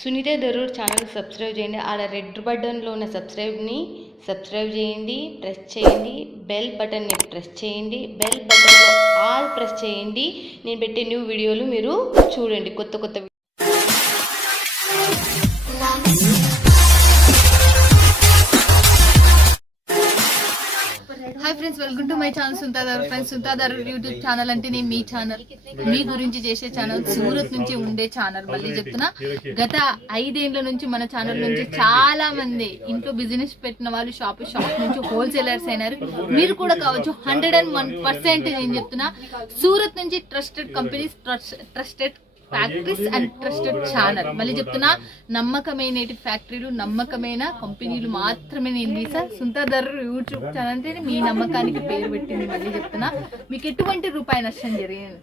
Sunitha Darur channel subscribe చేయండి. ఆడ red బటన్లో ఉన్న సబ్స్క్రైబ్ చేయండి, ప్రెస్ చేయండి. బెల్ బటన్ని ప్రెస్ చేయండి. బెల్ బటన్లో ఆల్ ప్రెస్ చేయండి. నేను పెట్టే న్యూ వీడియోలు మీరు చూడండి. కొత్త hi friends, welcome to my channel సుంతాదారు. ఫ్రెండ్స్, సుంతాదారు యూట్యూబ్ ఛానల్ అంటే నేను మీ ఛానల్, మీ గురించి చేసే ఛానల్, సూరత్ నుంచి ఉండే ఛానల్. మళ్ళీ చెప్తున్నా, గత 5 ఏళ్ల నుంచి మన ఛానల్ నుంచి చాలా మంది ఇంట్లో బిజినెస్ పెట్టిన వాళ్ళు షాప్ నుంచి హోల్సేలర్స్ అయినారు. మీరు కూడా కావచ్చు. 101% నేను చెప్తున్నా, సూరత్ నుంచి trusted companies, trusted factories and trusted channel. మళ్ళీ చెప్తున్నా, నమ్మకమైన ఫ్యాక్టరీలు, నమ్మకమైన కంపెనీలు మాత్రమే నేను తీసా. సుంతాదారు యూట్యూబ్ ఛానల్ అంటే మీ నమ్మకానికి పేరు పెట్టింది. మళ్ళీ చెప్తున్నా, మీకు ఎటువంటి రూపాయి నష్టం జరిగింది.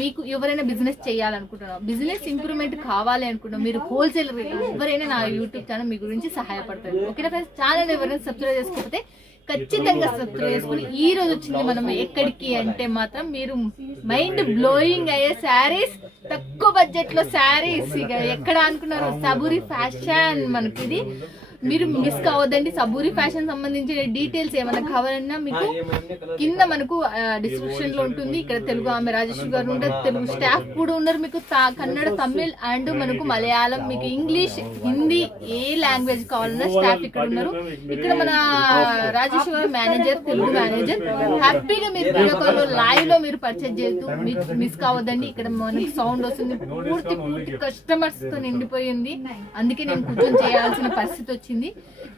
మీకు ఎవరైనా బిజినెస్ చేయాలనుకుంటున్నాం, బిజినెస్ ఇంప్రూవ్మెంట్ కావాలి అనుకుంటున్నాం, మీరు హోల్సేలర్ ఎవరైనా నా యూట్యూబ్ ఛానల్ మీ గురించి సహాయపడతారు. ఓకేనా ఫ్రెండ్స్? ఛానల్ ఎవరైనా సబ్స్క్రైబ్ చేసుకోకపోతే ఖచ్చితంగా సబ్స్క్రైబ్ చేసుకుని ఈ రోజు వచ్చింది మనం ఎక్కడికి అంటే మాత్రం మీరు మైండ్ బ్లోయింగ్ అయ్యే శారీస్, తక్కువ బడ్జెట్ లో శారీస్. ఇక ఎక్కడ అనుకున్నారు, సబూరి ఫ్యాషన్. మనకి ఇది మీరు మిస్ కావద్దండి. సబూరి ఫ్యాషన్ సంబంధించిన డీటెయిల్స్ ఏమైనా కావాలన్నా మీకు కింద మనకు డిస్క్రిప్షన్ లో ఉంటుంది. ఇక్కడ తెలుగు ఆమె రాజేశ్వరి గారు ఉంటారు, తెలుగు స్టాఫ్ కూడా ఉన్నారు. మీకు కన్నడ, తమిళ్ అండ్ మనకు మలయాళం, మీకు ఇంగ్లీష్, హిందీ ఏ లాంగ్వేజ్ కావాలన్నా స్టాఫ్ ఇక్కడ ఉన్నారు. ఇక్కడ మన రాజేశ్వరి గారు మేనేజర్, తెలుగు మేనేజర్. హ్యాపీగా మీరు వీడియో కాల్ లో లైవ్ లో మీరు పర్చేజ్ చేస్తూ మిస్ కావద్దండి. ఇక్కడ మనకి సౌండ్ వస్తుంది. పూర్తి కస్టమర్స్ తో నిండిపోయింది. అందుకే నేను కూర్చొని చేయాల్సిన పరిస్థితి వచ్చింది.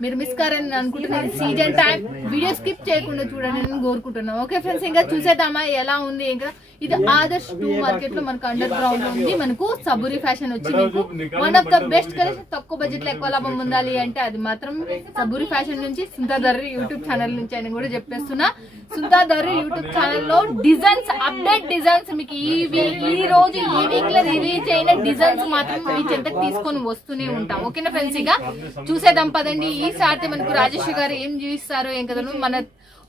మీరు మిస్ కారని అనుకుంటున్నాను. సీజన్ టైం వీడియో స్కిప్ చేయకుండా చూడండి నేను కోరుకుంటున్నాను. ఓకే ఫ్రెండ్స్, ఇంకా చూసేద్దామా ఎలా ఉంది. ఇంకా ఇది ఆదర్శ్ 2 మార్కెట్ లో మనకు అండర్ గ్రౌండ్ లో ఉంది. మనకు సబూరి ఫ్యాషన్ వచ్చి మీకు one of the best collection. తక్కువ బడ్జెట్ లో ఎక్కువ లాభం ఉండాలి అంటే అది మాత్రం సబూరి ఫ్యాషన్ నుంచి, సుంతాదారు యూట్యూబ్ ఛానల్ నుంచి అని కూడా చెప్పేస్తున్నా. సుంతాదారు యూట్యూబ్ ఛానల్ లో డిజైన్స్, అప్డేట్ డిజైన్స్ మీకు ఈ రోజు ఈ వీక్ లో రిలీజ్ అయిన డిజైన్స్ మాత్రం మీ చెంతకు తీసుకొని వస్తూనే ఉంటాం. ఓకేనా ఫ్రెండ్స్? ఇక చూసేద్దాం పదండి. ఈసారి మనకు రాజేశ్వరి గారు ఏం చూపిస్తారో ఏం కదా, మన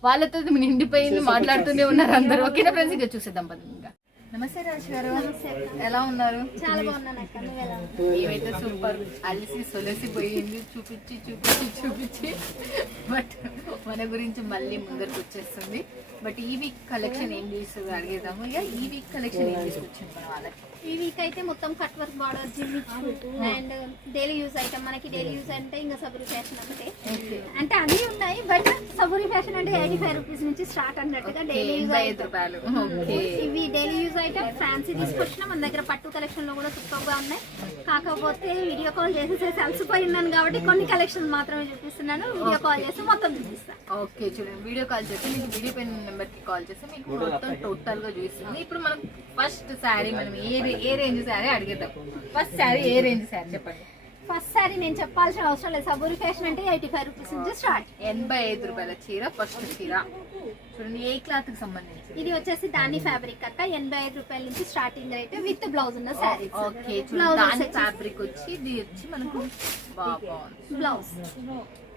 వాళ్ళతో నిండిపోయింది, మాట్లాడుతూనే ఉన్నారు అందరూ. ఓకేనా ఫ్రెండ్స్? ఇక చూసేద్దాం పదండి. ఇంకా నమస్తే రాజేశ్వరి గారు, ఎలా ఉన్నారు? చాలా బాగున్నాను. ఏమైతే సూపర్. అలిసి సొలసిపోయింది చూపించి బట్ మన గురించి మళ్ళీ ముందరికి వచ్చేస్తుంది. బట్ ఈ వీక్ కలెక్షన్ ఏం చేస్తుంది అడిగేద్దాము. ఇక ఈ వీక్ కలెక్షన్ ఏం తీసుకొచ్చింది మన వాళ్ళకి? ఈ వీక్ అయితే మొత్తం cut work border, and daily use item. మనకి డైలీ యూజ్ అంటే ఇంకా సబూరి ఫ్యాషన్ ఒకటే, అంటే అన్ని ఉన్నాయి. బట్ సబూరి ఫ్యాషన్ అంటే 85 రూపీస్ నుంచి స్టార్ట్ అన్నట్టుగా డైలీ యూజ్ రూపాయలు. ఇవి డైలీ యూజ్ ఐటమ్. ఫ్యాన్సీ తీసుకొచ్చిన మన దగ్గర పట్టు కలెక్షన్ లో కూడా సూపర్ గా ఉన్నాయి. కాకపోతే వీడియో కాల్ చేసేసి అలసిపోయినాను కాబట్టి కొన్ని కలెక్షన్ మాత్రమే చూపిస్తున్నాను. వీడియో కాల్ చేసి మొత్తం చూపిస్తాను. ఓకే, చూడండి. వీడియో కాల్ చేస్తే మీకు వీడియో పైన నెంబర్ కి కాల్ చేస్తే మీకు మొత్తం టోటల్ గా చూపిస్తుంది. ఇప్పుడు మనం ఫస్ట్ శారీ, మనం ఏ రేంజ్ శారీ అడిగేద్దాం. ఫస్ట్ శారీ ఏ రేంజ్ శారీ చెప్పండి. ఫస్ట్ శారీ నేను చెప్పాల్సిన అవసరం లేదు. సబూరి ఫ్యాషన్ అంటే 85 రూపీస్ నుంచి స్టార్ట్. 85 రూపాయల చీర. ఫస్ట్ చీర చూడండి, ఏ క్లాత్ కి సంబంధించి? ఇది వచ్చేసి దాని ఫ్యాబ్రిక్ అక్క. 85 రూపాయల నుంచి స్టార్టింగ్ రేట్ విత్ బ్లౌజ్ ఉన్న శారీ. ఓకే, దాని ఫ్యాబ్రిక్ వచ్చి ఇది వచ్చి మనకు blouse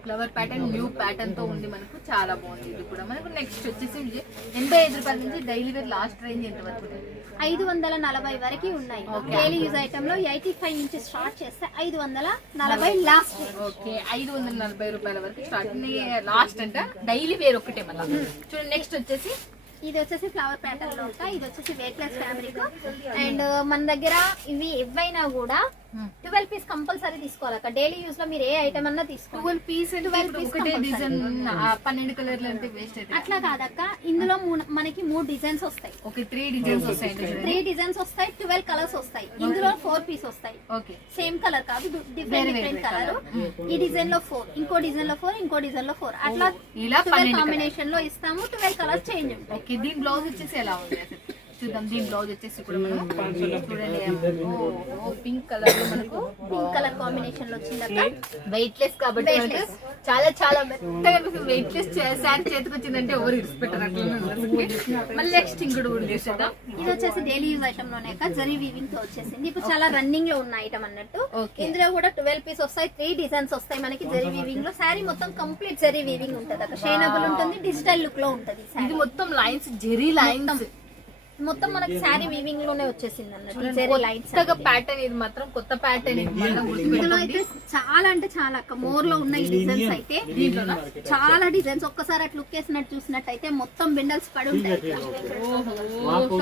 flower pattern, new pattern తో ఉంది. మనకు చాలా బాగుంది. ఇది కూడా మనకు నెక్స్ట్ వచ్చేసి 85 రూపాయల నుంచి డైలీ వేర్ లాస్ట్ రేంజ్ ఎంత వరకు? 540 వరకు ఉన్నాయి. డైలీ యూజ్ ఐటమ్ లో 85 నుంచి స్టార్ట్ చేస్తే 540 లాస్ట్. ఓకే, 540 రూపాయల వరకు స్టార్ట్. లాస్ట్ అంటే డైలీ వేర్ ఒక్కటే. మళ్ళీ చూడండి, నెక్స్ట్ వచ్చేసి ఇది వచ్చేసి ఫ్లవర్ ప్యాటర్న్ లో ఉంటాయి. ఇది వచ్చేసి వెయిట్ లెస్ ఫ్యాబ్రిక్. అండ్ మన దగ్గర ఇవి ఎవైనా కూడా 12 పీస్ కంపల్సరీ తీసుకోవాలి. డైలీ యూజ్ లో మీరు ఏ ఐటమ్ అన్నా తీసుకోవాలి. 12 పీస్ డిజైన్ 12 కలర్లు అంటే వేస్ట్ అయితే అట్లా కాదక్క. ఇందులో మనకి 3 డిజైన్స్ వస్తాయి. ఓకే, 3 డిజైన్స్ వస్తాయి. 3 డిజైన్స్ వస్తాయి, 12 కలర్స్ వస్తాయి. ఇందులో 4 పీస్ వస్తాయి. ఓకే, సేమ్ కలర్ కాదు, డిఫరెంట్ కలర్. ఈ డిజైన్ లో 4, ఇంకో డిజైన్ లో 4, ఇంకో డిజైన్ లో 4, అట్లా ఇలా 12 కాంబినేషన్ లో ఇస్తాము. 12 కలర్స్ చేంజ్ ఉంటాయి. ఓకే, దీని బ్లౌజ్ వచ్చేసి ఎలా ఉంది చూద్దాం. దీని బ్లౌజ్ వచ్చేసి కూడా మనం చూడండి, పింక్ కలర్ లో మనకు పింక్ కలర్ కాంబినేషన్ లో వచ్చిందక్క. వెయిట్ లెస్ కాబట్టి చాలా చాలా మెత్తగా వెయిట్ లెస్ శారీ చేతికి వచ్చిందంటే ఎవరు ఇడిచిపెట్టారు. మళ్ళీ నెక్స్ట్ ఇంకోటి కూడా చూసేద్దాం. ఇది వచ్చేసి డైలీ యూజ్ ఐటమ్ లోనే జరీ వీవింగ్ తో వచ్చేసింది. ఇప్పుడు చాలా రన్నింగ్ లో ఉన్న ఐటమ్ అన్నట్టు. ఇందులో కూడా 12 పీస్ వస్తాయి, 3 డిజైన్స్ వస్తాయి మనకి జరీ వీవింగ్ లో. శారీ మొత్తం కంప్లీట్ జరీ వీవింగ్ ఉంటది అక్కడ. షైనబుల్ ఉంటుంది, డిజిటల్ లుక్ లో ఉంటది. ఇది మొత్తం లైన్స్, జెరీ లైన్స్. మొత్తం మనకి శారీ వీవింగ్ లోనే వచ్చేసింది అన్నట్టు జరీ లైన్స్. కొత్తగా ప్యాటర్న్ ఇది మాత్రం కొత్త ప్యాటర్న్ ఇది మళ్ళీ ఇందులో గుర్తుపెట్టుకోండి. అయితే చాలా అంటే చాలా అక్క మోర్ లో ఉన్న ఈ డిజైన్స్ అయితే చాలా డిజైన్స్ ఒక్కసారి అట్లా లుక్ వేసినట్టు చూసినట్టయితే మొత్తం బిండల్స్ పడి ఉంటాయి.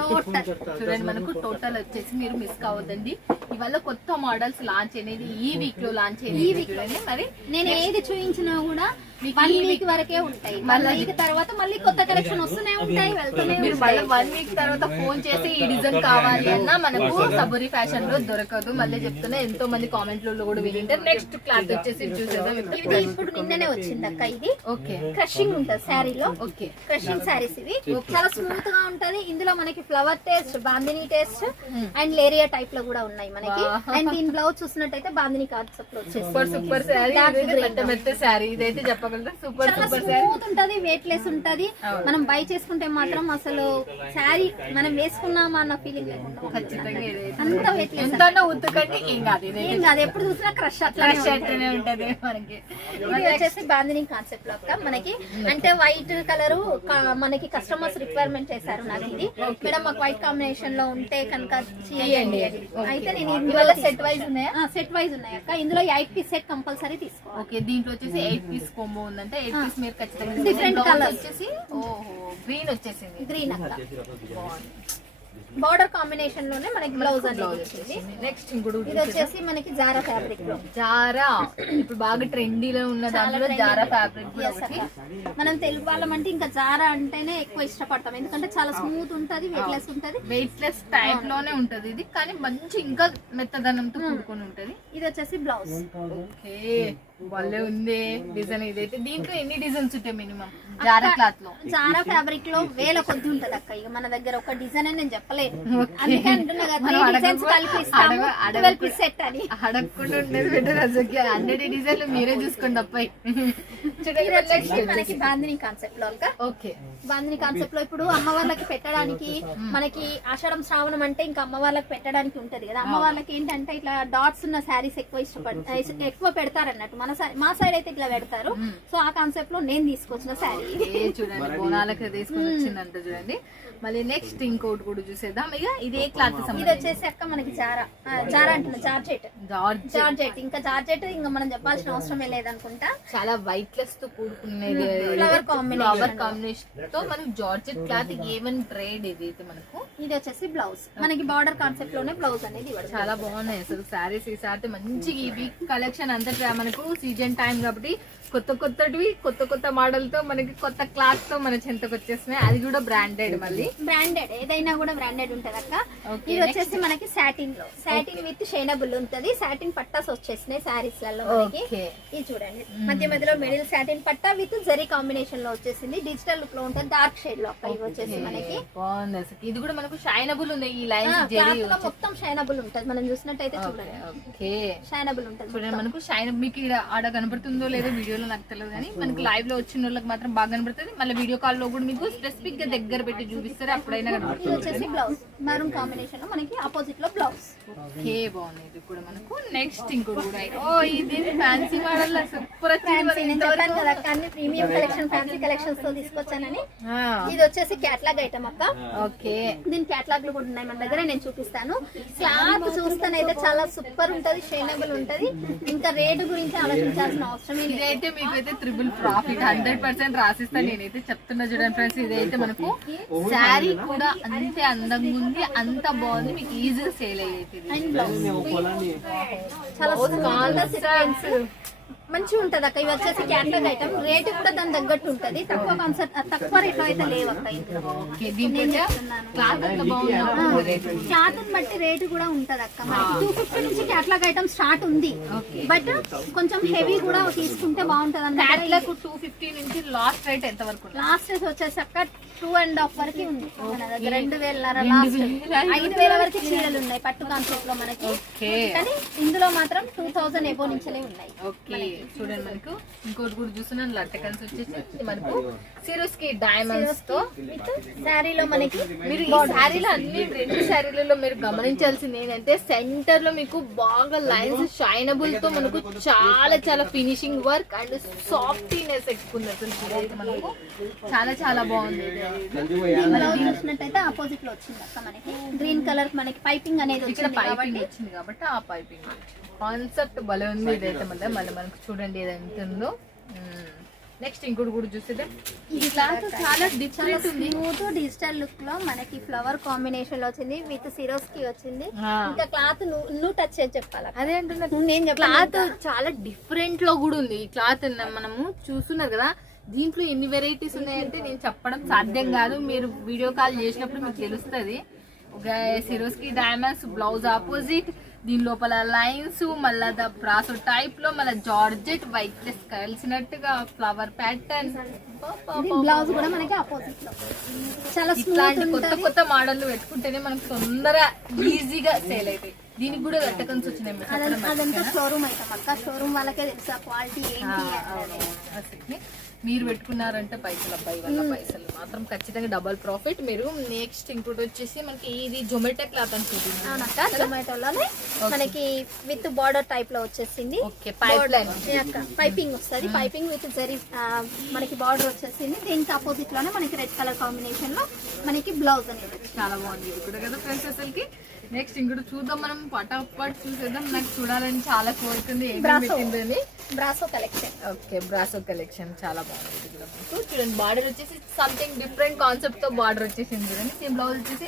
టోటల్ చూడండి మనకు టోటల్ వచ్చేసి మీరు మిస్ కావద్దండి. ఇవాళ కొత్త మోడల్స్ లాంచ్ అనేది ఈ వీక్ లో లాంచ్ అయ్యింది చూడండి. మరి నేను ఏది చూపించినా కూడా 1 వీక్ వరకే ఉంటాయి. 1 వీక్ తర్వాత మళ్ళీ కొత్త కలెక్షన్ వస్తూనే ఉంటాయి, వెళ్తూనే మీరు ఉంటాయి. మళ్ళీ 1 వీక్ తర్వాత ఫోన్ చేసి ఈ డిజైన్ కావాలి అన్నా మనకు సబూరి ఫ్యాషన్ లో దొరకదు. మళ్ళీ చెప్తున్నా, ఎంతో మంది కామెంట్లలో కూడా వింటారు. నెక్స్ట్ క్లాత్ వచ్చేసి చూసేద్దాం. ఇది ఇప్పుడు నిన్ననే వచ్చింది అక్క. ఇది ఓకే క్రషింగ్ ఉంటది శారీలో. ఓకే క్రషింగ్ శారీస్ ఇవి చాలా స్మూత్ గా ఉంటది. ఇందులో మనకి flower taste, bandhani taste and leheriya type లో కూడా ఉన్నాయి మనకి. అండ్ దీని బ్లౌజ్ చూసినట్టయితే బాందిని కాన్సెప్ట్ లో వచ్చేసి సూపర్ సూపర్ శారీ, మెత్త మెత్త శారీ ఇదైతే చెప్పగలరా. సూపర్ చాలా సూపర్ శారీ, స్మూత్ ఉంటది, వెయిట్ లెస్ ఉంటది. మనం బై చేసుకుంటే మాత్రం అసలు శారీ మనం వేసుకున్నామా అన్న ఫీలింగ్ లేకుండా ఖచ్చితంగా ఇదైతే అంత వెయిట్ లెస్. ఎంత ఉత్తుకంటే ఏం కాదు. ఇది ఏం కాదు, ఎప్పుడు చూసినా క్రష్ ఫ్రెష్ అట్లనే ఉంటది మనకి. ఇది వచ్చేసి బాందిని కాన్సెప్ట్ లో అక్క మనకి. అంటే వైట్ కలర్ మనకి కస్టమర్స్ రిక్వైర్మెంట్ చేశారు నాకు ఇది. మేడం మాకు వైట్ కాంబినేషన్ లో ఉంటే కనుక చేయండి. అయితే నేను ఇందులో సెట్ వైజ్ ఉన్నాయా? సెట్ వైజ్ ఉన్నాయి అక్క. ఇందులో 8 పీస్ సెట్ కంపల్సరీ తీసుకోవాలి. ఓకే, దీంట్లో వచ్చేసి 8 పీస్ కాంబో ఉందంటే 8 పీస్ మీరు ఖచ్చితంగా Different బ్లౌజ్ colours. వచ్చేసి ఓహో గ్రీన్ వచ్చేసింది. గ్రీన్ అక్క. బార్డర్ కాంబినేషన్ లోనే మనకి బ్లౌజ్ అనేది వచ్చింది. నెక్స్ట్ ఇంకోటి ఇది వచ్చేసి మనకి జారా ఫ్యాబ్రిక్ లో. జారా ఇప్పుడు బాగా ట్రెండీలో ఉన్న దాంట్లో జారా ఫ్యాబ్రిక్ కూడా ఒకటి. మనం తెలుగు వాళ్ళం అంటే ఇంకా జారా అంటేనే ఎక్కువ ఇష్టపడతాం, ఎందుకంటే చాలా స్మూత్ ఉంటది, వెయిట్ లెస్ ఉంటది, వెయిట్ లెస్ టైప్ లోనే ఉంటది ఇది. కానీ మంచి ఇంకా మెత్తదనంతో కూడుకొని ఉంటది. ఇది వచ్చేసి బ్లౌజ్. ఓకే, భలే ఉంది డిజైన్. ఇదైతే దీంట్లో ఎన్ని డిజైన్స్ ఉంటాయి మినిమం జారా క్లాత్ లో? జారా ఫ్యాబ్రిక్ లో వేల కొద్ది ఉంటది అక్క. ఇక మన దగ్గర ఒక డిజైన్ అని నేను చెప్పలేను, అందుకే అంటున్నా కదా 3 డిజైన్స్ కలిపి ఇస్తాము 12 పీస్ సెట్ అని. అడగకుండా ఉండేది బెటర్. అసలు 100 డిజైన్లు మీరే చూసుకోండి అబ్బాయి. మనకి బాందిని కాన్సెప్ట్ లో అక్క. ఓకే, బాందిని కాన్సెప్ట్ లో ఇప్పుడు అమ్మ వాళ్ళకి పెట్టడానికి మనకి ఆషాఢం శ్రావణం అంటే ఇంకా అమ్మ వాళ్ళకి పెట్టడానికి ఉంటది కదా. అమ్మ వాళ్ళకి ఏంటంటే ఇట్లా డాట్స్ ఉన్న శారీస్ ఎక్కువ పెడతారన్నట్టు. మా సైడ్ అయితే ఇట్లా పెడతారు. సో ఆ కాన్సెప్ట్ లో నేను తీసుకొచ్చిన శారీ చూడండి, బోనాలకు తీసుకొని వచ్చిందంట చూడండి. మళ్ళీ నెక్స్ట్ ఇంకోటి కూడా చూసేద్దాం. ఇక ఇదే క్లాత్ ఇది వచ్చేసి అక్క మనకి జారా అంటున్నా, జార్జెట్. ఇంకా జార్జెట్ ఇంకా మనం చెప్పాల్సిన అవసరమే లేదనుకుంటా. చాలా వైట్ లెస్ తో కూడుకునేది, ఫ్లవర్ కాంబినేషన్ తో మనకి జార్జెట్ క్లాత్ ఏమన్ ట్రేడ్ ఇది అయితే మనకు. ఇది వచ్చేసి బ్లౌజ్ మనకి బార్డర్ కాన్సెప్ట్ లోనే బ్లౌజ్ అనేది ఇవ్వడం. చాలా బాగున్నాయి అసలు శారీస్. ఈ సారి మంచి ఈ వీక్ కలెక్షన్ అంతటా మనకు సీజన్ టైం కాబట్టి కొత్త మోడల్ తో మనకి కొత్త క్లాత్ తో మన చెంతకు వచ్చేస్తున్నాయి. అది కూడా బ్రాండెడ్, మళ్ళీ బ్రాండెడ్ ఏదైనా కూడా బ్రాండెడ్ ఉంటది అక్క. ఇది వచ్చేసి మనకి సాటిన్ లో, సాటిన్ విత్ షైనబుల్ ఉంటది. సాటిన్ పట్టాస్ వచ్చేసినాయి శారీస్ లలో మనకి. ఇది చూడండి, మధ్య మధ్యలో middle satin patta with zari combination లో వచ్చేసింది. డిజిటల్ లుక్ లో ఉంటుంది, డార్క్ షేడ్ లో అక్క. ఇవి వచ్చేసి మనకి బాగుంది అసలు. ఇది కూడా మనకు షైనబుల్ ఉంది. ఈ లైన్ మొత్తం షైనబుల్ ఉంటది. మనం చూసినట్టయితే చూడండి, ఓకే షైనబుల్ ఉంటది. చూడండి మనకు షైన్ మీకు ఇక్కడ ఆడ కనబడుతుందో లేదో వీడియోలో నాకు తెలియదు, కానీ మనకి లైవ్ లో వచ్చిన వాళ్ళకి మాత్రం బాగా కనబడుతుంది. మళ్ళీ వీడియో కాల్ లో కూడా మీకు స్పెసిఫిక్ గా దగ్గర పెట్టి చూపిస్తారు, అప్పుడైనా కనబడుతుంది. ఇది వచ్చేసి బ్లౌజ్ మెరూన్ కాంబినేషన్ లో మనకి ఆపోజిట్ లో బ్లౌజ్. ఓకే, బాగుంది. ఇది కూడా మనకు నెక్స్ట్ ఇంకోటి కూడా. ఓ ఇది ఫ్యాన్సీ మోడల్ సూపర్ వచ్చింది. నేను చెప్పాను కదా అక్క, అన్ని ప్రీమియం కలెక్షన్ ఫ్యాన్సీ కలెక్షన్స్ తో తీసుకొచ్చానని. ఇది వచ్చేసి క్యాటలాగ్ ఐటమ్ అక్క. ఓకే, దీని క్యాటలాగ్ లు కూడా ఉన్నాయి మన దగ్గర, నేను చూపిస్తాను. క్లాత్ చూస్తానైతే చాలా సూపర్ ఉంటది, షైనబుల్ ఉంటది. ఇంకా రేటు గురించి ఆలోచించాల్సిన అవసరం లేదు. ఇదైతే మీకైతే ట్రిపుల్ ప్రాఫిట్ 100% రాసిస్తాను నేనైతే చెప్తున్నా. చూడండి ఫ్రెండ్స్, ఇదైతే మనకు శారీ కూడా అంతే అందంగా ఉంది, అంత బాగుంది, మీకు ఈజీగా సేల్ అయ్యేది. చాలా మంచిగా ఉంటది అక్క. ఇవి వచ్చేసి క్యాటలాగ్ ఐటమ్, రేట్ కూడా దాని తగ్గట్టు ఉంటది. తక్కువ రేట్ లో అయితే లేవు అక్క. క్లాత్ బట్టి రేటు కూడా ఉంటది అక్క. మనకి 250 నుంచి క్యాటలాగ్ ఐటమ్ స్టార్ట్ ఉంది, బట్ కొంచెం హెవీ కూడా తీసుకుంటే బాగుంటది అన్న. 250 నుంచి లాస్ట్ రేట్ ఎంత వరకు? లాస్ట్ రేట్ వచ్చేసి అక్క 2.5 వరకు ఉంది మన దగ్గర. 2,500 లాస్ట్, 5,000 వరకు చీరలు ఉన్నాయి పట్టు కాన్సెప్ట్ లో మనకి. కానీ ఇందులో మాత్రం 2000 ఎబో నుంచే ఉన్నాయి. చూడండి మనకు ఇంకోటి కూడా చూస్తున్నాను లట్టకన్స్ వచ్చేసి మనకు సిరోస్కి డైమండ్స్ తో శారీలో మనకి మీరు ఈ శారీలో అన్ని 2 శారీలలో మీరు గమనించాల్సింది ఏంటంటే సెంటర్ లో మీకు బాగా లైన్స్ షైనబుల్ తో మనకు చాలా చాలా ఫినిషింగ్ వర్క్ అండ్ సాఫ్టీనెస్ ఎక్కువ ఉంది అసలు చూడైతే మనకు చాలా చాలా బాగుంది బ్లౌజ్ చూసినట్టయితే ఆపోజిట్ లో వచ్చింది అక్క మనకి గ్రీన్ కలర్ మనకి పైపింగ్ అనేది ఇక్కడ వచ్చింది పైపింగ్ కాబట్టి వచ్చింది కాబట్టి ఆ పైపింగ్ కాన్సెప్ట్ భలే ఉంది ఇదైతే మళ్ళీ మనకు చూడండి ఇది ఎంత ఉందో నెక్స్ట్ ఇంకోటి కూడా చూస్తే ఈ క్లాత్ చాలా స్మూత్ డిజిటల్ లుక్ లో మనకి ఫ్లవర్ కాంబినేషన్ లో వచ్చింది విత్ సిరోస్ కి వచ్చింది ఇంకా క్లాత్ నువ్వు టచ్ చేసి చెప్పాలి అదే అంటున్నా నేను క్లాత్ చాలా డిఫరెంట్ లో కూడా ఉంది ఈ క్లాత్ మనము చూస్తున్నారు కదా దీంట్లో ఎన్ని వెరైటీస్ ఉన్నాయంటే నేను చెప్పడం సాధ్యం కాదు మీరు వీడియో కాల్ చేసినప్పుడు మీకు తెలుస్తుంది ఒక సిరోస్కి డైమండ్స్ బ్లౌజ్ ఆపోజిట్ దీని లోపల లైన్స్ మళ్ళా బ్రాసో టైప్ లో మళ్ళీ జార్జెట్ వైట్ ప్లస్ కలిసినట్టుగా ఫ్లవర్ ప్యాటర్న్ బ్లౌజ్ కూడా మనకి ఆపోజిట్ లో చాలా ఇట్లాంటి కొత్త కొత్త మోడల్ పెట్టుకుంటేనే మనకు తొందరగా ఈజీగా సేల్ అవుతాయి దీనికి కూడా లట్టకన్స్ వచ్చినాయి అదంతా షోరూమ్ ఐటమ్ అక్క షోరూమ్ వాళ్ళకే తెలుసా క్వాలిటీ ఏంటి అనేది మీరు పెట్టుకున్నారంటే పైసలు అబ్బాయి వల్ల పైసలు మాత్రం ఖచ్చితంగా డబల్ ప్రాఫిట్ మీరు నెక్స్ట్ ఇంకోటి వచ్చేసి మనకి ఇది జొమాటో క్లాత్ అని అవునక్క జొమాటోలోనే మనకి విత్ బార్డర్ టైప్ లో వచ్చేసింది ఓకే పైప్ లైన్ పైపింగ్ వస్తుంది పైపింగ్ విత్ జరీ మనకి బార్డర్ వచ్చేసింది దీనికి ఆపోజిట్ లోనే మనకి రెడ్ కలర్ కాంబినేషన్ లో మనకి బ్లౌజ్ అనేది చాలా బాగుంది ఇది కూడా కదా ఫ్రెండ్స్ అసలుకి నెక్స్ట్ ఇంకోటి చూద్దాం మనం పటాపట్ చూసేద్దాం నాకు చూడాలని చాలా కోరుకుంది ఏమి brasso collection okay brasso collection చాలా బాగుంది ఇది కూడా మనకు చూడండి బార్డర్ వచ్చేసి సంథింగ్ డిఫరెంట్ కాన్సెప్ట్ తో బార్డర్ వచ్చేసింది చూడండి ఈ బ్లౌజ్ వచ్చేసి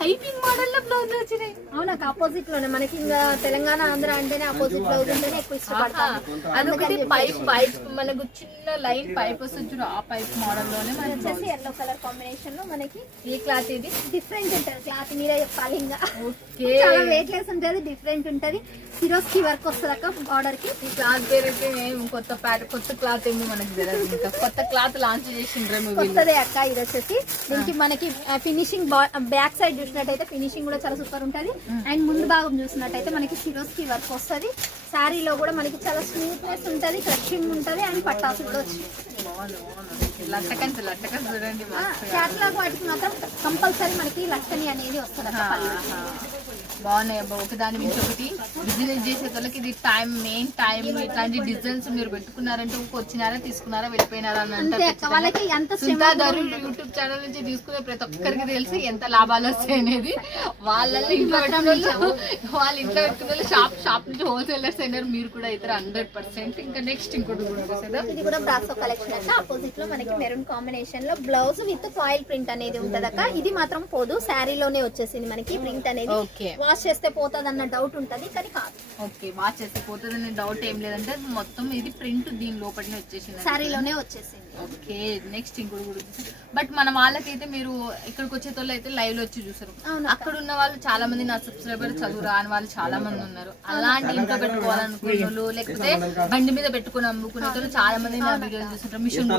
పైపింగ్ మోడల్ లో బ్లౌజ్ వచ్చినాయి అవునా ఆపోజిట్ లోనే మనకి ఇంకా తెలంగాణ ఆంధ్ర అంటేనే ఆపోజిట్ బ్లౌజ్ ఉంటేనే ఎక్కువ ఇష్టపడతాను అదొకటి పైప్ మనకు చిన్న లైన్ పైప్ వస్తుంది చూడు ఆ పైప్ మోడల్ లోనే మనకి వచ్చేసి ఎల్లో కలర్ కాంబినేషన్ లో మనకి ఈ క్లాత్ ఇది డిఫరెంట్ ఉంటది క్లాత్ మీరే చెప్పాలి ఇంకా ఓకే చాలా వెయిట్ లెస్ ఉంటది డిఫరెంట్ ఉంటది సిరోస్ కి వర్క్ వస్తుంది అక్క బార్డర్ కి ఈ క్లాత్ పేరు అయితే కొత్త క్లాత్ ఏమి మనకి తెలియదు ఇంకా కొత్త క్లాత్ లాంచ్ చేసిండ్రే కొత్తదే అక్క ఇది వచ్చేసి దీనికి మనకి ఫినిషింగ్ బ్యాక్ సైడ్ చూసినట్టయితే ఫినిషింగ్ కూడా చాలా సూపర్ ఉంటది అండ్ ముందు భాగం చూసినట్టయితే మనకి సిరోస్ కి వర్క్ వస్తుంది శారీలో కూడా మనకి చాలా స్మూత్నెస్ ఉంటది క్రషింగ్ ఉంటది అండ్ పట్టాసు కూడా వచ్చింది లట్టకన్స్ చూడండి క్యాట్లాగ్ వాటికి మాత్రం కంపల్సరీ మనకి లక్కని అనేది వస్తుంది బాగున్నాయి అబ్బా ఒకదాని నుంచి ఒకటి బిజినెస్ చేసే వాళ్ళకి ఇది మెయిన్ టైం ఇట్లాంటి డిజైన్స్ మీరు పెట్టుకున్నారంటే వచ్చినారా తీసుకున్నారా వెళ్ళిపోయినారా అని అంటారు సుంతాదారు యూట్యూబ్ ఛానల్ నుంచి తీసుకునే ప్రతి ఒక్కరికి తెలిసి ఎంత లాభాలు వస్తాయి అనేది వాళ్ళ ఇంట్లో వాళ్ళ ఇంట్లో పెట్టుకునే షాప్ నుంచి హోల్సేలర్స్ అయినారు మీరు కూడా అయితే 100%. ఇంకా నెక్స్ట్ ఇంకోటి ఇది కూడా బ్రాసో కలెక్షన్ అంటే ఆపోజిట్ లో మనకి మెరూన్ కాంబినేషన్ లో బ్లౌజ్ విత్ ఫాయిల్ ప్రింట్ అనేది ఉంటదక్క ఇది మాత్రం పోదు శారీలోనే వచ్చేసింది మనకి ప్రింట్ అనేది వాష్ చేస్తే పోతుంది అన్న డౌట్ ఉంటది కానీ కాదు ఓకే వాష్ చేస్తే పోతుంది అనే డౌట్ ఏం లేదంటే మొత్తం ఇది ప్రింట్ దీని లోపలనే వచ్చేసింది శారీలోనే వచ్చేసింది ఓకే నెక్స్ట్ ఇంకోటి కూడా బట్ మన వాళ్ళకైతే మీరు ఇక్కడికి వచ్చే వాళ్ళు అయితే లైవ్ లో వచ్చి చూసారు అక్కడ ఉన్న వాళ్ళు చాలా మంది నా సబ్స్క్రైబర్ చదువు రాని వాళ్ళు చాలా మంది ఉన్నారు అలాంటి ఇంట్లో పెట్టుకోవాలనుకునే వాళ్ళు లేకపోతే బండి మీద పెట్టుకుని అమ్ముకునే వాళ్ళు చాలా మంది నా వీడియోలు చూస్తుంటారు మిషన్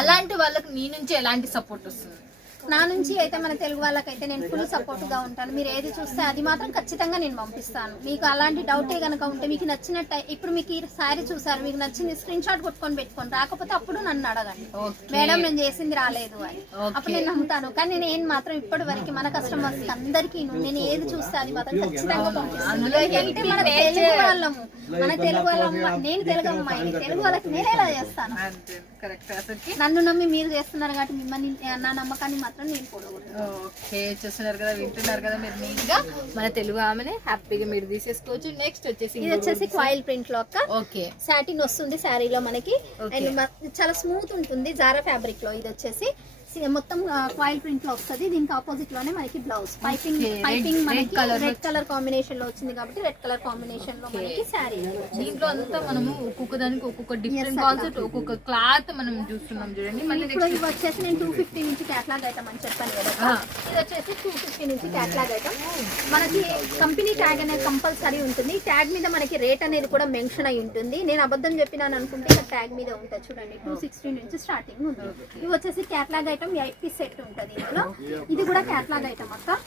అలాంటి వాళ్ళకి నీ నుంచి ఎలాంటి సపోర్ట్ వస్తుంది నా నుంచి అయితే మన తెలుగు వాళ్ళకైతే నేను ఫుల్ సపోర్ట్ గా ఉంటాను మీరు ఏది చూస్తే అది మాత్రం ఖచ్చితంగా నేను పంపిస్తాను మీకు అలాంటి డౌటే కనుక ఉంటే మీకు నచ్చినట్టు ఇప్పుడు మీకు ఈ శారీ చూసారు మీకు నచ్చింది స్క్రీన్ షాట్ కొట్టుకొని పెట్టుకోండి రాకపోతే అప్పుడు నన్ను అడగండి మేడం నేను చేసింది రాలేదు అని అప్పుడు నేను నమ్ముతాను కానీ నేను మాత్రం ఇప్పటి వరకు మన కస్టమర్స్ అందరికీ నేను ఏది చూస్తే అది మాత్రం ఖచ్చితంగా పంపిస్తాను అంటే మన తెలుగు వాళ్ళము మన తెలుగు వాళ్ళమ్మ నేను తెలుగు అమ్మాయి తెలుగు వాళ్ళకి నేను ఎలా చేస్తాను నన్ను నమ్మి మీరు చేస్తున్నారు కాబట్టి మిమ్మల్ని నా నమ్మకాన్ని మాత్రం నేను ఓకే చూస్తున్నారు కదా వింటున్నారు కదా మీరు నీట్ గా మన తెలుగు ఆమెనే హ్యాపీగా మీరు తీసేసుకోవచ్చు నెక్స్ట్ వచ్చేసి ఇది వచ్చేసి కాయిల్ ప్రింట్ లో అక్క ఓకే సాటిన్ వస్తుంది శారీలో మనకి అండ్ చాలా స్మూత్ ఉంటుంది జారా ఫ్యాబ్రిక్ లో ఇది వచ్చేసి మొత్తం కాయిల్ ప్రింట్ లో వస్తుంది దీనికి ఆపోజిట్ లోనే మనకి బ్లౌజ్ పైపింగ్ మనకి రెడ్ కలర్ కాంబినేషన్ లో వచ్చింది కాబట్టి రెడ్ కలర్ కాంబినేషన్ లో మనకి శారీ దీంట్లో అంతా మనము ఒక్కొక్క దానికి ఒక్కొక్క డిఫరెంట్ కాన్సెప్ట్ ఒక్కొక్క క్లాత్ మనం చూస్తున్నాం చూడండి మళ్ళీ ఇప్పుడు ఇవి వచ్చేసి నేను 250 నుంచి క్యాట్లాగ్ ఐటమ్ అని చెప్పాను కదా ఇది వచ్చేసి 650 నుంచి క్యాట్లాగ్ ఐటమ్. మనకి కంపెనీ ట్యాగ్ అనేది కంపల్సరీ ఉంటుంది. ట్యాగ్ మీద మనకి రేట్ అనేది కూడా మెన్షన్ అయి ఉంటుంది. నేను అబద్ధం చెప్పినాను అనుకుంటే ఇక్కడ ట్యాగ్ మీద ఉంటుంది చూడండి. 260 నుంచి స్టార్టింగ్ ఉంది. ఇవి వచ్చేసి క్యాట్లాగ్ ఐటమ్ 8 పీస్ సెట్ ఉంటుంది ఇందులో. ఇది కూడా క్యాట్లాగ్ ఐటమ్ అక్క.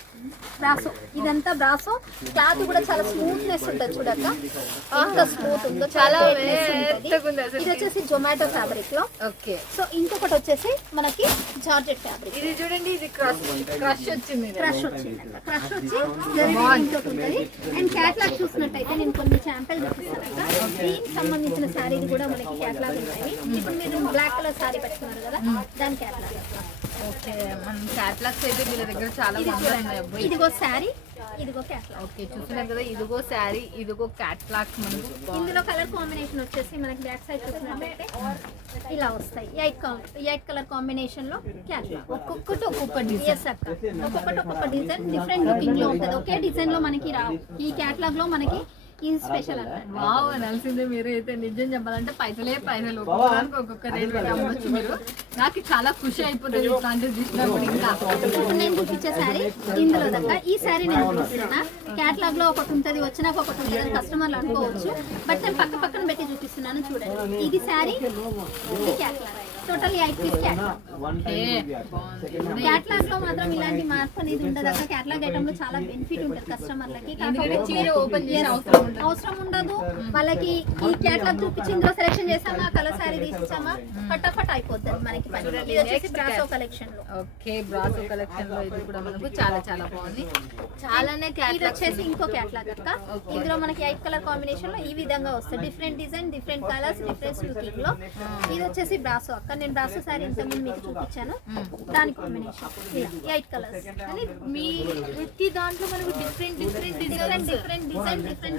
బ్రాసో, ఇదంతా బ్రాసో. క్లాత్ కూడా చాలా స్మూత్నెస్ ఉంటుంది చూడక్క, ఎంత స్మూత్ ఉందో, చాలా ఇది వచ్చేసి జొమాటో ఫ్యాబ్రిక్ లో. ఓకే. సో ఇంకొకటి వచ్చేసి మనకి జార్జెట్ ఫ్యాబ్రిక్. ఇది చూడండి, ఇది క్రష్ వచ్చింది. క్రష్ వచ్చింది, క్రష్ వచ్చి ఇంకొకటి ఉంటుంది. అండ్ క్యాట్లాగ్ చూసినట్టయితే నేను కొన్ని శాంపిల్ చూపిస్తాను. దీనికి సంబంధించిన శారీ కూడా మనకి క్యాట్లాగ్ ఉన్నాయి. ఇప్పుడు మీరు బ్లాక్ కలర్ శారీ పెట్టుకున్నారు కదా, దాని క్యాట్లాగ్. ఓకే, మన క్యాట్లాగ్స్ అయితే వీళ్ళ దగ్గర చాలా బాగున్నాయి. ఇదిగో శారీ, ఇదిగో క్యాట్లాగ్. ఓకే, చూస్తున్నారు కదా, ఇదిగో శారీ, ఇదిగో క్యాట్లాగ్. మనకు ఇందులో కలర్ కాంబినేషన్ వచ్చేసి మనకి బ్యాక్ సైడ్ చూసినట్లయితే ఇలా వస్తాయి. 8 కలర్ కాంబినేషన్ లో క్యాట్లాగ్. ఒక్కొక్కటి ఒక్కొక్క డిజైన్. ఎస్ అక్క, ఒక్కొక్కటి ఒక్కొక్క డిజైన్ డిఫరెంట్ లుకింగ్ లో ఉంటుంది. ఒకే డిజైన్ లో మనకి రావు. ఈ క్యాట్లాగ్ లో మనకి ఇది స్పెషల్ అన్నమాట. వావ్, అనాల్సిందే మీరు అయితే. నిజం చెప్పాలంటే పైసలు ఒక్కొక్కదానికి ఒక్కొక్క రేట్ పెట్టి అమ్మచ్చు మీరు. నాకు చాలా ఖుషి అయిపోతుంది ఇట్లాంటివి చూసినప్పుడు. ఇంకా నేను చూపించే శారీ ఇందులో దగ్గర ఈ శారీ నేను చూపిస్తున్నా. క్యాట్లాగ్ లో ఒకటి ఉంటుంది, వచ్చినాక ఒకటి ఉంటుంది అని కస్టమర్లు అనుకోవచ్చు. బట్ నేను పక్కన పెట్టి చూపిస్తున్నాను చూడండి. ఇది శారీ, ఇది catalogue. Total 8 piece catalogue. Catalogue లో మాత్రం ఇలాంటి మార్పు అనేది ఉండదు అక్క. క్యాట్లాగ్ ఐటమ్ లో చాలా బెనిఫిట్ ఉంటుంది కస్టమర్లకి. చీర ఓపెన్ చేసే అవసరం ఉండదు వాళ్ళకి. ఈ క్యాట్లాగ్ చూపించి ఇందులో సెలెక్షన్ చేసామా, కలర్ శారీ తీసిచ్చామా, ఫటాఫట్ అయిపోతుంది మనకి పని. ఇది వచ్చేసి బ్రాసో కలెక్షన్ లో. ఓకే, బ్రాసో కలెక్షన్ లో ఇది కూడా మనకు చాలా చాలా బాగుంది. చాలానే ఇది వచ్చేసి ఇంకో క్యాట్లాగ్ అక్క. ఇందులో మనకి 8 కలర్ కాంబినేషన్ లో ఈ విధంగా వస్తాయి. Different design, different colours, different looking లో. ఇది వచ్చేసి బ్రాసో అక్క. నేను బ్రాసో శారీ ఇంతకుముందు మీకు చూపించాను. దాని కాంబినేషన్ 8 కలర్స్. కానీ మీ ప్రతి దాంట్లో మనకు డిఫరెంట్ డిజైన్,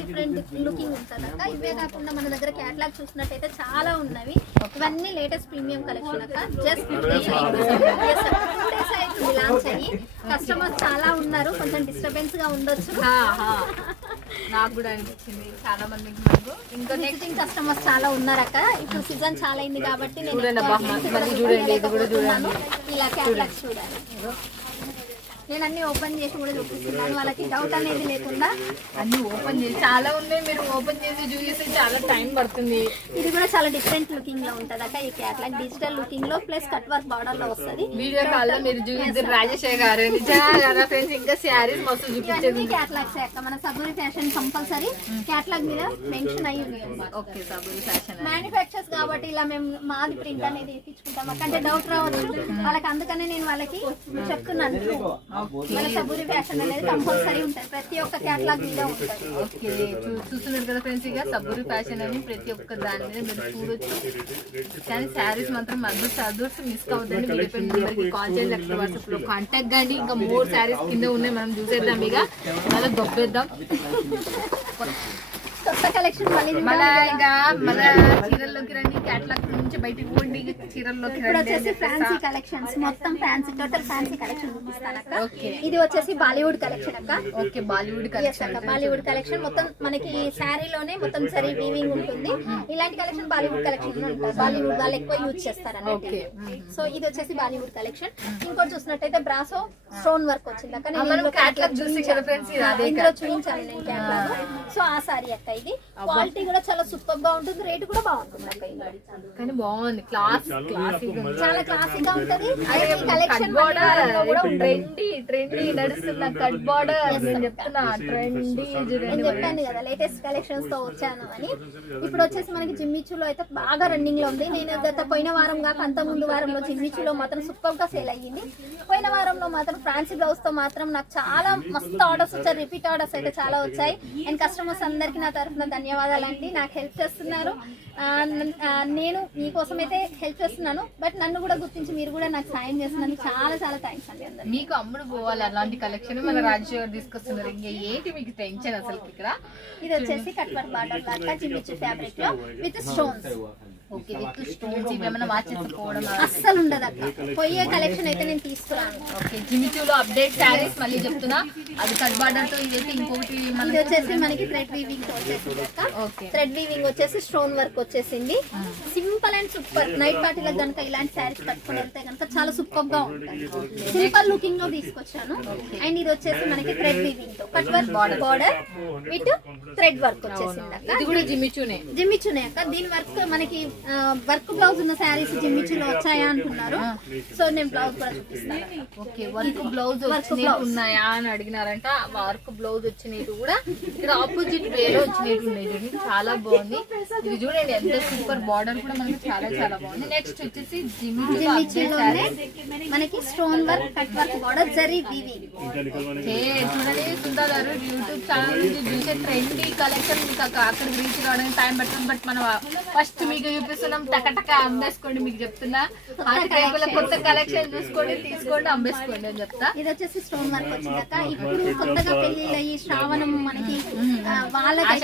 డిఫరెంట్ లుకింగ్ ఉంటుంది అక్క. ఇవే కాకుండా మన దగ్గర క్యాట్లాగ్ చూసినట్టయితే చాలా ఉన్నవి. ఇవన్నీ లేటెస్ట్ ప్రీమియం కలెక్షన్ అక్క. జస్ట్ 2 days అవుతుంది లాంచ్ అయ్యి. కస్టమర్స్ చాలా ఉన్నారు, కొంచెం డిస్టర్బెన్స్ గా ఉండొచ్చు. నాకు కూడా అనిపించింది చాలా మందికి. మనకు ఇంకా విజిటింగ్ కస్టమర్స్ చాలా ఉన్నారు అక్క. ఇప్పుడు సీజన్ చాలా అయింది కాబట్టి నేను చూడండి, ఇలా క్యాట్లాగ్స్ చూడాలి. నేను అన్ని ఓపెన్ చేసి కూడా చూపిస్తున్నాను వాళ్ళకి డౌట్ అనేది లేకుండా. అన్ని ఓపెన్ చేసి చాలా ఉన్నాయి, మీరు ఓపెన్ చేసి చూసి చాలా టైం పడుతుంది. ఇది కూడా చాలా డిఫరెంట్ లుకింగ్ లో ఉంటది అక్క. ఈ క్యాట్లాగ్ డిజిటల్ లుకింగ్ లో ప్లస్ కట్ వర్క్ బార్డర్ లో వస్తుంది. వీడియో కాల్ లో మీరు చూపిద్దరు రాజేష్ గారు. నిజంగా ఫ్రెండ్స్, ఇంకా శారీస్ మస్తు చూపించేది. క్యాట్లాగ్స్ అక్క. మన సబూరి ఫ్యాషన్ కంపల్సరీ క్యాట్లాగ్ మీద మెన్షన్ అయ్యి ఉంది. ఓకే, సబూరి ఫ్యాషన్ మ్యానుఫ్యాక్చర్స్ కాబట్టి ఇలా మేము మాది ప్రింట్ అనేది ఇప్పించుకుంటాం అక్క. అంటే డౌట్ రావచ్చు వాళ్ళకి, అందుకనే నేను వాళ్ళకి చెప్తున్నాను. మన సబూరి ఫ్యాషన్ అనేది కంపల్సరీ ఉంటుంది, ప్రతి ఒక్క క్యాట్లాగ్ మీద ఉంటుంది. ఓకే, చూస్తున్నారు కదా ఫ్రెండ్స్, ఇక సబూరి ఫ్యాషన్ అని ప్రతి ఒక్క దాని మీద మీరు చూడొచ్చు. కానీ శారీస్ మాత్రం అదర్స్ మిస్ కావద్దండి. మీరు ఇప్పుడు నెంబర్కి కాల్ చేసి లేకపోతే వాట్సాప్లో కాంటాక్ట్ కానీ. ఇంకా 3 శారీస్ కింద ఉన్నాయి, మనం చూసేద్దాం. ఇక అలా దొబ్బేద్దాం. కొత్త కలెక్షన్ మళ్ళీ ఇంకా మన చీరల్లోకి రండి. క్యాట్లాగ్ నుంచి బయటికి పోండి, చీరల్లోకి ఇప్పుడు వచ్చేసి ఫ్యాన్సీ కలెక్షన్స్, మొత్తం ఫ్యాన్సీ, టోటల్ ఫ్యాన్సీ కలెక్షన్ చూపిస్తాను అక్క. ఇది వచ్చేసి బాలీవుడ్ కలెక్షన్ అక్క. Okay, Bollywood collection. Bollywood collection మొత్తం మనకి శారీలోనే మొత్తం సరీ వీవింగ్ ఉంటుంది. ఇలాంటి కలెక్షన్ బాలీవుడ్ కలెక్షన్ ఉంటుంది. బాలీవుడ్ వాళ్ళు ఎక్కువ యూజ్ చేస్తారు అన్నట్టు. సో ఇది వచ్చేసి బాలీవుడ్ కలెక్షన్. ఇంకోటి చూసినట్టయితే బ్రాసో స్టోన్ వర్క్ వచ్చింది అక్క. నేను క్యాట్లాగ్ చూపించాను ఫ్రెండ్స్, ఇందులో చూపించాను నేను క్యాట్లాగ్. సో ఆ సారీ అక్క. ఇది క్వాలిటీ కూడా చాలా సూపర్ గా ఉంటుంది, రేట్ కూడా బాగుంటుంది అక్క. కానీ బాగుంది, క్లాసిక్ చాలా క్లాసిక్ గా ఉంటది. కలెక్షన్ ట్రెండీ నడుస్తున్న కట్ బార్డర్. నేను చెప్తున్నా ట్రెండీ. నేను చెప్పాను కదా లేటెస్ట్ కలెక్షన్స్ తో వచ్చాను అని. ఇప్పుడు వచ్చేసి మనకి జిమ్మిచ్చులో అయితే బాగా రన్నింగ్ లో ఉంది. నేను గత పోయిన వారం కాక అంత ముందు వారంలో జిమ్మిచ్చులో మాత్రం సూపర్ గా సేల్ అయ్యింది. పోయిన వారంలో మాత్రం ఫ్యాన్సీ బ్లౌజ్ తో మాత్రం నాకు చాలా మస్తు ఆర్డర్స్ వచ్చాయి. రిపీట్ ఆర్డర్స్ అయితే చాలా వచ్చాయి. అండ్ కస్టమర్స్ అందరికి నా తరఫున ధన్యవాదాలండి. నాకు హెల్ప్ చేస్తున్నారు. నేను మీకోసం అయితే హెల్ప్ చేస్తున్నాను. బట్ నన్ను కూడా గుర్తించి మీరు కూడా నాకు సాయం చేస్తున్నందుకు చాలా చాలా థ్యాంక్స్ అండి అందరికీ. మీకు అమ్ముడు పోవాలి అలాంటి కలెక్షన్ మన రాజేష్ గారు తీసుకొస్తున్నారు. ఇంకా ఏంటి మీకు టెన్షన్ అసలు ఇక్కడ. ఇది వచ్చేసి కట్ వర్క్ బార్డర్ లాగా జిమ్మిచ్చు ఫ్యాబ్రిక్ లో with stones. Okay with stones ఇవేమైనా వాచ్ చేసుకోవడం అస్సలు ఉండదు అక్క. పోయే కలెక్షన్ అయితే నేను తీసుకురాను. ఓకే జిమిచూలో అప్డేట్ శారీస్ మళ్ళీ చెప్తున్నా, అది కట్ బార్డర్ తో ఇదైతే ఇంకొకటి ఇది వచ్చేసి మనకి థ్రెడ్ వీవింగ్ తో వచ్చేసింది అక్క. ఓకే థ్రెడ్ వీవింగ్ వచ్చేసి స్టోన్ వర్క్ వచ్చేసింది. Simple and super. నైట్ పార్టీలకు కనుక ఇలాంటి శారీస్ కట్టుకుని వెళ్తే కనుక చాలా సూపర్ గా ఉంటుంది. సింపుల్ లుకింగ్ లో తీసుకొచ్చాను. అండ్ ఇది వచ్చేసి మనకి థ్రెడ్ వీవింగ్ తో cut work border with thread work వచ్చేసింది అక్క. ఇది కూడా జిమిచూనే అక్క. దీని వర్క్ మనకి వర్క్ బ్లౌజ్ ఉన్న శారీస్ జిమ్మిచూలో వచ్చాయా అంటున్నారు. సో నేను బ్లౌజ్ కూడా చూపిస్తాను. ఓకే వర్క్ బ్లౌజ్ ఉన్నాయా అని అడిగినారంట. వర్క్ బ్లౌజ్ వచ్చినవి కూడా ఇక్కడ ఆపోజిట్ వేలో వచ్చినవి ఉన్నాయి చూడండి, చాలా బాగుంది. ఇది చూడండి ఎంత సూపర్, బార్డర్ కూడా మనకి చాలా చాలా బాగుంది. నెక్స్ట్ వచ్చేసి జిమ్మిచూలోనే మనకి stone work cut work border zari weaving. చూడండి సుందర్ గారు యూట్యూబ్ ఛానల్ నుంచి చూసే ట్రెండీ కలెక్షన్ మీకు అక్కడ రీచ్ కావడానికి టైం పడుతుంది. బట్ మనం ఫస్ట్ మీకు చూపిస్తున్నాం, టకటక అమ్మేసుకోండి. మీకు చెప్తున్నా కొత్త కలెక్షన్ చూసుకోండి, తీసుకోండి, అమ్మేసుకోండి అని చెప్తా. ఇది వచ్చేసి స్టోన్ వర్క్ వచ్చిందక్క. ఇప్పుడు కొత్తగా పెళ్లిళ్ళు అయ్యి శ్రావణం మనకి వాళ్ళకి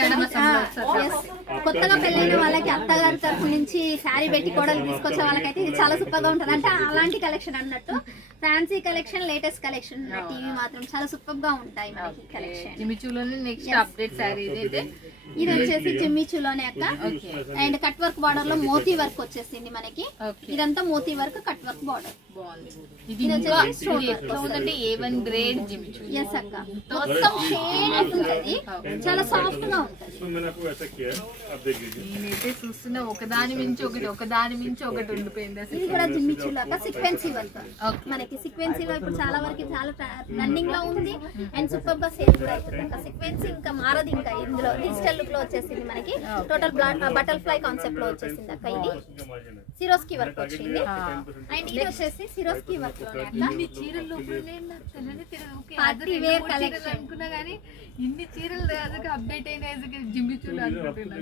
కొత్తగా పెళ్ళైన వాళ్ళకి అత్తగారి తరఫు నుంచి శారీ పెట్టి కోడలు తీసుకొచ్చే వాళ్ళకైతే ఇది చాలా సూపర్ గా ఉంటుంది. అంటే అలాంటి కలెక్షన్ అన్నట్టు ఫ్యాన్సీ కలెక్షన్, లేటెస్ట్ కలెక్షన్ అన్నట్టు ఇవి మాత్రం చాలా సూపర్ గా ఉంటాయి మనకి కలెక్షన్. జిమిచూలోనే నెక్స్ట్ అప్డేట్ శారీ ఇది వచ్చేసి జిమ్మిచూలోనే అక్క. అండ్ కట్ వర్క్ బార్డర్ లో మోతీ వర్క్ వచ్చేసింది మనకి. ఇదంతా మోతీ వర్క్ కట్ వర్క్ బార్డర్. ఇది వచ్చేసి స్టోన్ వర్క్ A1 గ్రేడ్ జిమిచూ. ఎస్ అక్క. మొత్తం షేడ్ ఉంటది, చాలా సాఫ్ట్ గా ఉంటది. నేనైతే చూస్తున్నా ఒకదాని మించి ఒకటి, ఒకదాని మించి ఒకటి ఉండిపోయింది. ఇది కూడా జిమ్మిచూలో అక్క. సీక్వెన్సీ వర్క్ మనకి సీక్వెన్సీలో ఇప్పుడు చాలా వరకు చాలా రన్నింగ్ లో ఉంది. అండ్ సూపర్ గా సేల్ కూడా అవుతుంది అక్క. సీక్వెన్సీ ఇంకా మారదు. ఇంకా ఇందులో డిజిటల్ లుక్ లో వచ్చేసింది మనకి. టోటల్ బటర్ఫ్లై కాన్సెప్ట్ లో వచ్చేసింది అక్క. ఇది సిరోస్కి వర్క్ వచ్చింది. అండ్ ఇది వచ్చేసి సిరోస్కి వర్క్ లోనే అక్క. పార్టీ వేర్ కలెక్షన్ అనుకున్నా కానీ ఇన్ని చీరలు అప్డేట్ అయిన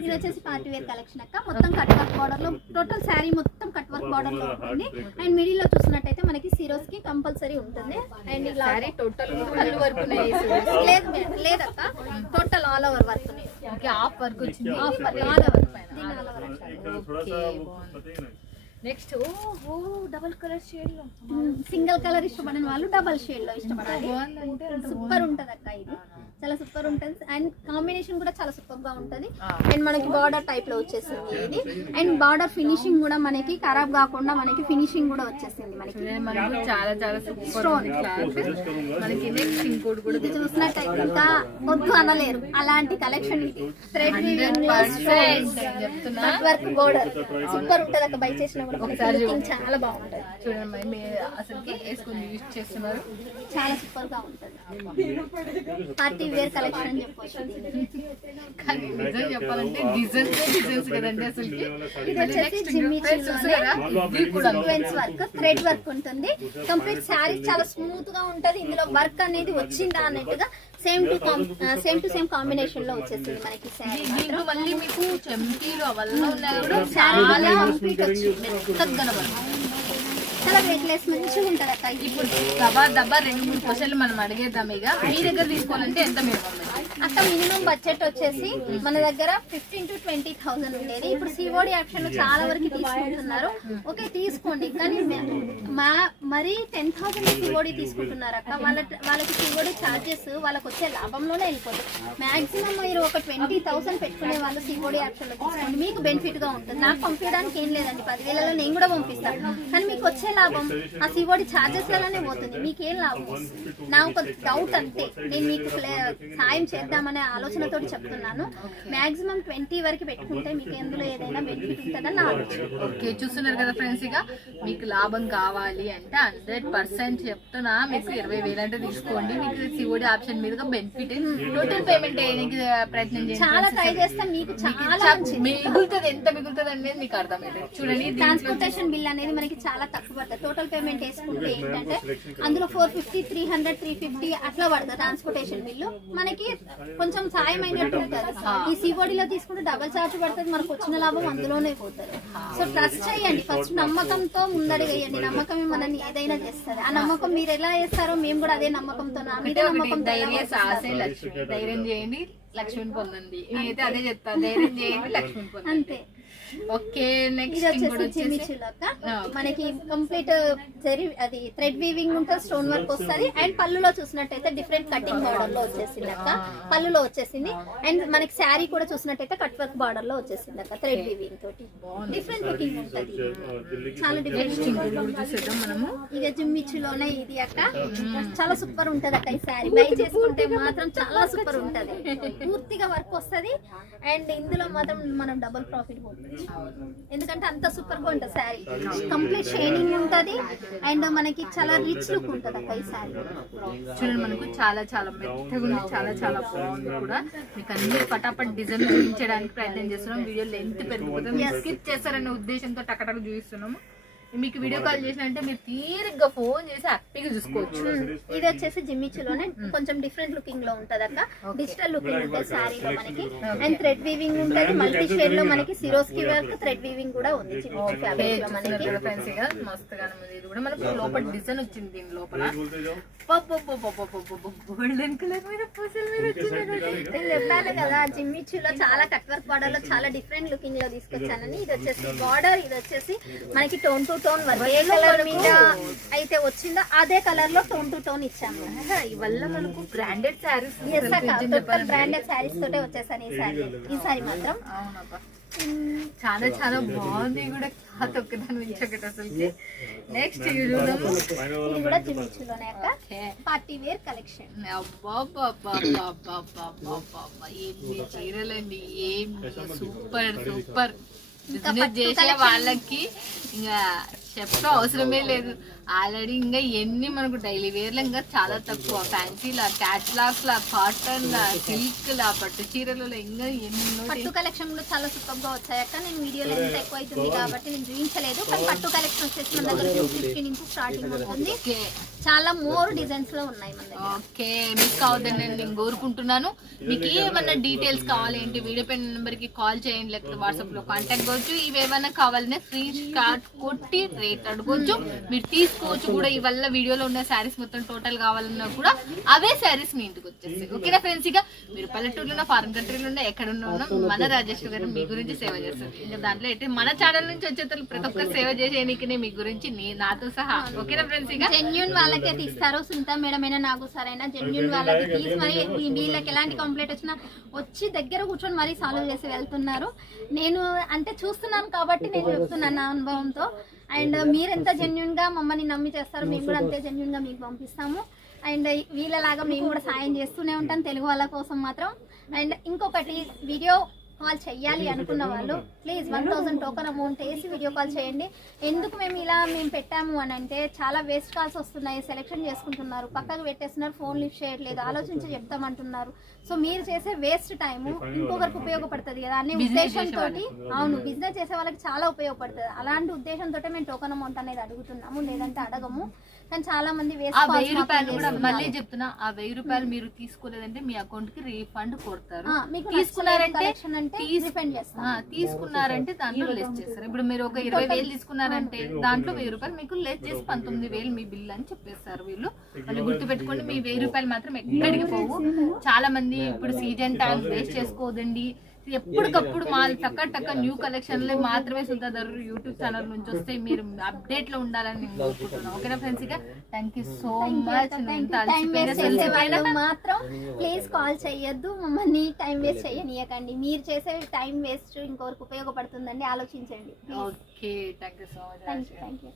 ఇది వచ్చేసి పార్టీ వేర్ కలెక్షన్ అక్క. మొత్తం కట్ వర్క్ బార్డర్ లో, టోటల్ శారీ మొత్తం కట్ వర్క్ బార్డర్ లో ఉంటుంది. అండ్ మిడిల్ లో చూసినట్టయితే మనకి సిరోస్ కి కంపల్సరీ ఉంటుంది. అండ్ ఇలా టోటల్ కల్ వర్క్ లేదక్క, total all over work. Half work వచ్చింది, all over. Next double colour shade లో, సింగిల్ కలర్ ఇష్టపడిన వాళ్ళు డబల్ షేడ్ లో ఇష్టపడాలి. సూపర్ ఉంటది అక్క. ఇది చాలా సూపర్ ఉంటది. అండ్ కాంబినేషన్ కూడా చాలా సూపర్ గా ఉంటది. అండ్ మనకి బార్డర్ టైప్ లో వచ్చేసింది ఇది. అండ్ బార్డర్ ఫినిషింగ్ కూడా మనకి ఖరాబ్ కాకుండా మనకి ఫినిషింగ్ కూడా వచ్చేసింది మనకి. చాలా చాలా సూపర్ మనకి నెక్స్ట్ ఇంకోటి కూడా ఇది చూసినట్టయితే ఇంకా వద్దు అనలేరు అలాంటి కలెక్షన్. ఇది థ్రెడ్ వర్క్ బార్డర్ సూపర్ ఉంటది అక్క. బై చేసిన చాలా బాగుంటది. చూడండి అసలుకి వేసుకొని యూజ్ చేస్తున్నారు, చాలా సూపర్ గా ఉంటది. పార్టీ వేర్ కలెక్షన్ అని చెప్పొచ్చు. కానీ నిజం చెప్పాలంటే డిజైన్స్ కదండి అసలుకి. ఇది వచ్చేసి సీక్వెన్స్ వర్క్, థ్రెడ్ వర్క్ ఉంటుంది. కంప్లీట్ శారీ చాలా స్మూత్ గా ఉంటది. ఇందులో వర్క్ అనేది వచ్చిందా అన్నట్టుగా సేమ్ టు సేమ్ కాంబినేషన్ లో వచ్చేసింది మనకి శారీ. దీంట్లో మళ్ళీ మీకు చెంకీలు అవన్నీ ఉన్నాయి కూడా చాలా కంప్లీట్ వచ్చింది. చాలా వెయిట్లెస్ మంచిగా ఉంటది అక్క. ఇప్పుడు దబా 2-3 క్వశ్చన్లు మనం అడిగేద్దాం. ఇక మీ దగ్గర తీసుకోవాలంటే ఎంత మినిమం అక్క? మినిమం బడ్జెట్ వచ్చేసి మన దగ్గర 15,000 to 20,000 ఉండేది. ఇప్పుడు సిఓడి ఆప్షన్ లో చాలా వరకు తీసుకుంటున్నారు. ఓకే తీసుకోండి, కానీ మరి 10,000 సిఓడి తీసుకుంటున్నారు అక్క. వాళ్ళకి సిఓడి ఛార్జెస్ వాళ్ళకి వచ్చే లాభంలోనే వెళ్ళిపోతుంది. మాక్సిమం మీరు ఒక 20,000 పెట్టుకునే వాళ్ళు సిఓడి ఆప్షన్ లో తీసుకోండి, మీకు బెనిఫిట్ గా ఉంటుంది. నాకు పంపించడానికి ఏం లేదండి, 10,000లో నేను కూడా పంపిస్తాను. కానీ మీకు వచ్చే లాభం ఆ సిఓడి ఛార్జెస్ వల్లనే పోతుంది. మీకేం లాభం వస్తుంది? నా ఒక డౌట్ అంతే. నేను మీకు సాయం చేద్దామనే ఆలోచనతో చెప్తున్నాను. మాక్సిమం 20 వరకు పెట్టుకుంటే మీకు ఎందులో ఏదైనా బెనిఫిట్ ఉంటుందని నా ఆలోచన. ఓకే చూస్తున్నారు కదా ఫ్రెండ్స్, ఇక మీకు లాభం కావాలి అంటే 100% చెప్తున్నా. మీకు 20,000 అంటే తీసుకోండి, మీకు సిఓడి ఆప్షన్ మీద బెనిఫిట్. టోటల్ పేమెంట్ చేయడానికి ప్రయత్నం చేయండి. చాలా ట్రై చేస్తే మీకు చాలా మిగులుతుంది. ఎంత మిగులుతుంది అనేది మీకు అర్థమైంది. చూడండి ట్రాన్స్పోర్టేషన్ బిల్ అనేది మనకి చాలా తక్కువ పడుతుంది. టోటల్ పేమెంట్ వేసుకుంటే ఏంటంటే అందులో 450, 300, 350 అట్లా పడుతుంది ట్రాన్స్పోర్టేషన్ బిల్లు. మనకి కొంచెం సాయం అయినట్టు ఉంటుంది. ఈ సిఓడిలో తీసుకుంటే డబల్ ఛార్జ్ పడుతుంది, మనకు వచ్చిన లాభం అందులోనే పోతుంది. సో ట్రస్ట్ చేయండి, ఫస్ట్ నమ్మకంతో ముందడిగేయండి. నమ్మకమే మనల్ని ఏదైనా చేస్తుంది. ఆ నమ్మకం మీరు ఎలా చేస్తారో మేము కూడా అదే నమ్మకంతో ధైర్యం చేయండి, లక్ష్మణ్ పొందండి. నేనైతే అదే చెప్తాను, ధైర్యం చేయండి, లక్ష్మణ్ పొందండి. అంతే. ఓకే ఇది నెక్స్ట్ వచ్చేసి జిమ్మిచ్చులో అక్క మనకి కంప్లీట్ అది థ్రెడ్ వీవింగ్ ఉంటుంది, స్టోన్ వర్క్ వస్తుంది. అండ్ పళ్ళులో చూసినట్టయితే డిఫరెంట్ కటింగ్ బార్డర్ లో వచ్చేసింది అక్క, పళ్ళులో వచ్చేసింది. అండ్ మనకి శారీ కూడా చూసినట్టయితే కట్ వర్క్ బార్డర్ లో వచ్చేసింది అక్క, థ్రెడ్ వీవింగ్ తోటి డిఫరెంట్ లుకింగ్ ఉంటుంది, చాలా డిఫరెంట్. చూసేద్దాం మనము. ఇక జిమ్మిచ్చులోనే ఇది అక్క చాలా సూపర్ ఉంటది అక్క. ఈ శారీ బై చేసుకుంటే మాత్రం చాలా సూపర్ ఉంటది, పూర్తిగా వర్క్ వస్తది. అండ్ ఇందులో మాత్రం మనం డబుల్ ప్రాఫిట్ పోతుంది, ఎందుకంటే అంత సూపర్ గా ఉంటుంది శారీ, కంప్లీట్ షైనింగ్ ఉంటది. అండ్ మనకి చాలా రిచ్ లుక్ ఉంటది అక్క ఈ శారీ. చూడండి మనకు చాలా చాలా మెత్తగా ఉంది, చాలా చాలా బాగుంది కూడా. మీకు అన్ని పటాపట్ డిజైన్ చూపించడానికి ప్రయత్నం చేస్తున్నాం. వీడియో లెంత్ పెరిగిపోతుంది, స్కిప్ చేస్తారనే ఉద్దేశంతో టకటక చూపిస్తున్నాము. మీకు వీడియో కాల్ చేసినంటే మీరు తీరిగ్గా ఫోన్ చేసి హ్యాపీగా చూసుకోవచ్చు. ఇది వచ్చేసి జిమ్మిచ్చులోనే కొంచెం డిఫరెంట్ లుకింగ్ లో ఉంటది అక్క, డిజిటల్ లుకింగ్ ఉంటుంది శారీలో మనకి. అండ్ థ్రెడ్ వీవింగ్ ఉంటది, మల్టీ షేడ్ లో మనకి సిరోస్కి వర్క్ థ్రెడ్ వీవింగ్ కూడా ఉంది జిమ్మిచ్చు ఫ్యాబ్రిక్ లో మనకి. ఫ్యాన్సీగా మస్తుగా ఉంది. ఇది కూడా మనకు లోపల డిజైన్ వచ్చింది, దీని లోపల గోల్డెన్ కలర్ మీద పూసల మీద వచ్చింది. నేను చెప్పాను కదా జిమ్మిచ్చులో చాలా కట్ వర్క్ బార్డర్ లో చాలా డిఫరెంట్ లుకింగ్ లో తీసుకొచ్చానని. ఇది వచ్చేసి బార్డర్, ఇది వచ్చేసి మనకి tone to tone work, A colour మీద అయితే వచ్చిందో అదే కలర్ లో టోన్ టు టోన్ ఇచ్చాము. ఇవల్ల మనకు బ్రాండెడ్ శారీస్, బ్రాండెడ్ శారీస్ తోటే వచ్చేసాను ఈ సారీ మాత్రం. చాలా చాలా బాగుంది కూడా, ఒక్కదాని నుంచి ఒకటి అసలు. నెక్స్ట్ ఇది కూడా జిమ్మిచ్చులోనే అక్క పార్టీ వేర్ కలెక్షన్. ఎన్ని చీరలండి, ఏం సూపర్ సూపర్. బిజినెస్ చేసే వాళ్ళకి ఇంకా చెప్ప అవసరమే లేదు. ఆల్రెడీ ఇంకా ఎన్ని మనకు డైలీ వేర్లు ఇంకా చాలా తక్కువ, ఫ్యాన్సీలా, క్యాట్లాగ్స్ లా, కాటన్ లా, సిల్క్ లా, పట్టు చీరలలో ఇంకా ఎన్నో పట్టు కలెక్షన్ కూడా చాలా సూపర్ గా వచ్చాయక్క. నేను వీడియోలో ఎంత ఎక్కువ అవుతుంది కాబట్టి నేను చూపించలేదు, కానీ పట్టు కలెక్షన్ వచ్చేసి మన దగ్గర 250 నుంచి స్టార్టింగ్ ఉంటుంది. చాలా మోర్ డిజైన్స్ లో ఉన్నాయి మన దగ్గర. ఓకే, మిస్ కావద్దని నేను కోరుకుంటున్నాను. మీకు ఏమన్నా డీటెయిల్స్ కావాలి ఏంటి, వీడియో పైన నెంబర్ కి కాల్ చేయండి, లేకపోతే వాట్సాప్ లో కాంటాక్ట్ కావచ్చు. ఇవేమన్నా కావాలనే స్క్రీన్ షాట్ కొట్టి రేట్ అడగొచ్చు, మీరు తీసుకోవచ్చు కూడా. ఇవల్ల వీడియోలో ఉన్న శారీస్ మొత్తం టోటల్ కావాలన్నా కూడా అవే శారీస్ మీ ఇంటికి వచ్చేస్తాయి. ఓకేనా ఫ్రెండ్స్, ఇక మీరు పల్లెటూరులో ఫారెన్ కంట్రీలో ఉన్నా ఎక్కడ ఉన్నా మన రాజేశ్వరి గారు మీ గురించి సేవ చేస్తారు. ఇంకా దాంట్లో అయితే మన ఛానల్ నుంచి వచ్చేటప్పుడు ప్రతి ఒక్కరు సేవ చేసేయడానికి మీ గురించి నాతో సహా. ఓకేనా ఫ్రెండ్స్, ఇక జెన్యూన్ వాళ్ళకే తీస్తారు. సునీత మేడం అయినా నాకు సరైన జెన్యూన్ వాళ్ళకి తీసి మరి వీళ్ళకి ఎలాంటి కంప్లైంట్ వచ్చినా వచ్చి దగ్గర కూర్చొని మరీ సాల్వ్ చేసి వెళ్తున్నారు. నేను అంటే చూస్తున్నాను కాబట్టి నేను చెప్తున్నాను నా అనుభవంతో. అండ్ మీరు ఎంత జెన్యూన్ గా మమ్మల్ని నమ్మి చేస్తారు, మేము కూడా అంతే జెన్యూన్ గా మీకు పంపిస్తాము. అండ్ వీళ్ళలాగా మేము కూడా సాయం చేస్తూనే ఉంటాం తెలుగు వాళ్ళ కోసం మాత్రం. అండ్ ఇంకొకటి, వీడియో కాల్ చెయ్యాలి అనుకున్న వాళ్ళు ప్లీజ్ 1000 టోకన్ అమౌంట్ వేసి వీడియో కాల్ చేయండి. ఎందుకు మేము పెట్టాము అని అంటే చాలా వేస్ట్ కాల్స్ వస్తున్నాయి, సెలెక్షన్ చేసుకుంటున్నారు, పక్కకు పెట్టేస్తున్నారు, ఫోన్ లిఫ్ట్ చేయట్లేదు, ఆలోచించి చెప్తామంటున్నారు. సో మీరు చేసే వేస్ట్ టైము ఇంకొకరికి ఉపయోగపడుతుంది కదా అనే ఉద్దేశంతో, అవును బిజినెస్ చేసే వాళ్ళకి చాలా ఉపయోగపడుతుంది. అలాంటి ఉద్దేశంతో మేము టోకన్ అమౌంట్ అనేది అడుగుతున్నాము, లేదంటే అడగము. కానీ చాలా మంది ఆ 1000 రూపాయలు కూడా మళ్ళీ చెప్తున్నా, ఆ 1000 రూపాయలు మీరు తీసుకోలేదంటే మీ అకౌంట్ కి రీఫండ్ కొడతారు. తీసుకున్నారంటే తీసుకున్నారంటే దాంట్లో లెస్ చేస్తారు. ఇప్పుడు మీరు ఒక 20,000 తీసుకున్నారంటే దాంట్లో 1000 రూపాయలు మీకు లెస్ చేసి 19,000 మీ బిల్ అని చెప్పేస్తారు వీళ్ళు. మళ్ళీ గుర్తు పెట్టుకోండి, మీ 1000 రూపాయలు మాత్రం ఎక్కడికి పోవు. చాలా మంది ఇప్పుడు సీజన్ టైం వేస్ట్ చేసుకోదండి, ఎప్పటికప్పుడు మా టక్క న్యూ కలెక్షన్లే మాత్రమే సుల్తాదారు యూట్యూబ్ ఛానల్ నుంచి వస్తే మీరు అప్డేట్ లో ఉండాలని నేను కోరుకుంటున్నాను. ఓకేనా ఫ్రెండ్స్, ఇక థ్యాంక్ యూ సో మచ్. మాత్రం ప్లీజ్ కాల్ చేయొద్దు, మమ్మల్ని టైం వేస్ట్ చేయనీయకండి. మీరు చేసే టైం వేస్ట్ ఇంకొకరికి ఉపయోగపడుతుందండి, ఆలోచించండి. Okay, thank you so much. Thank you.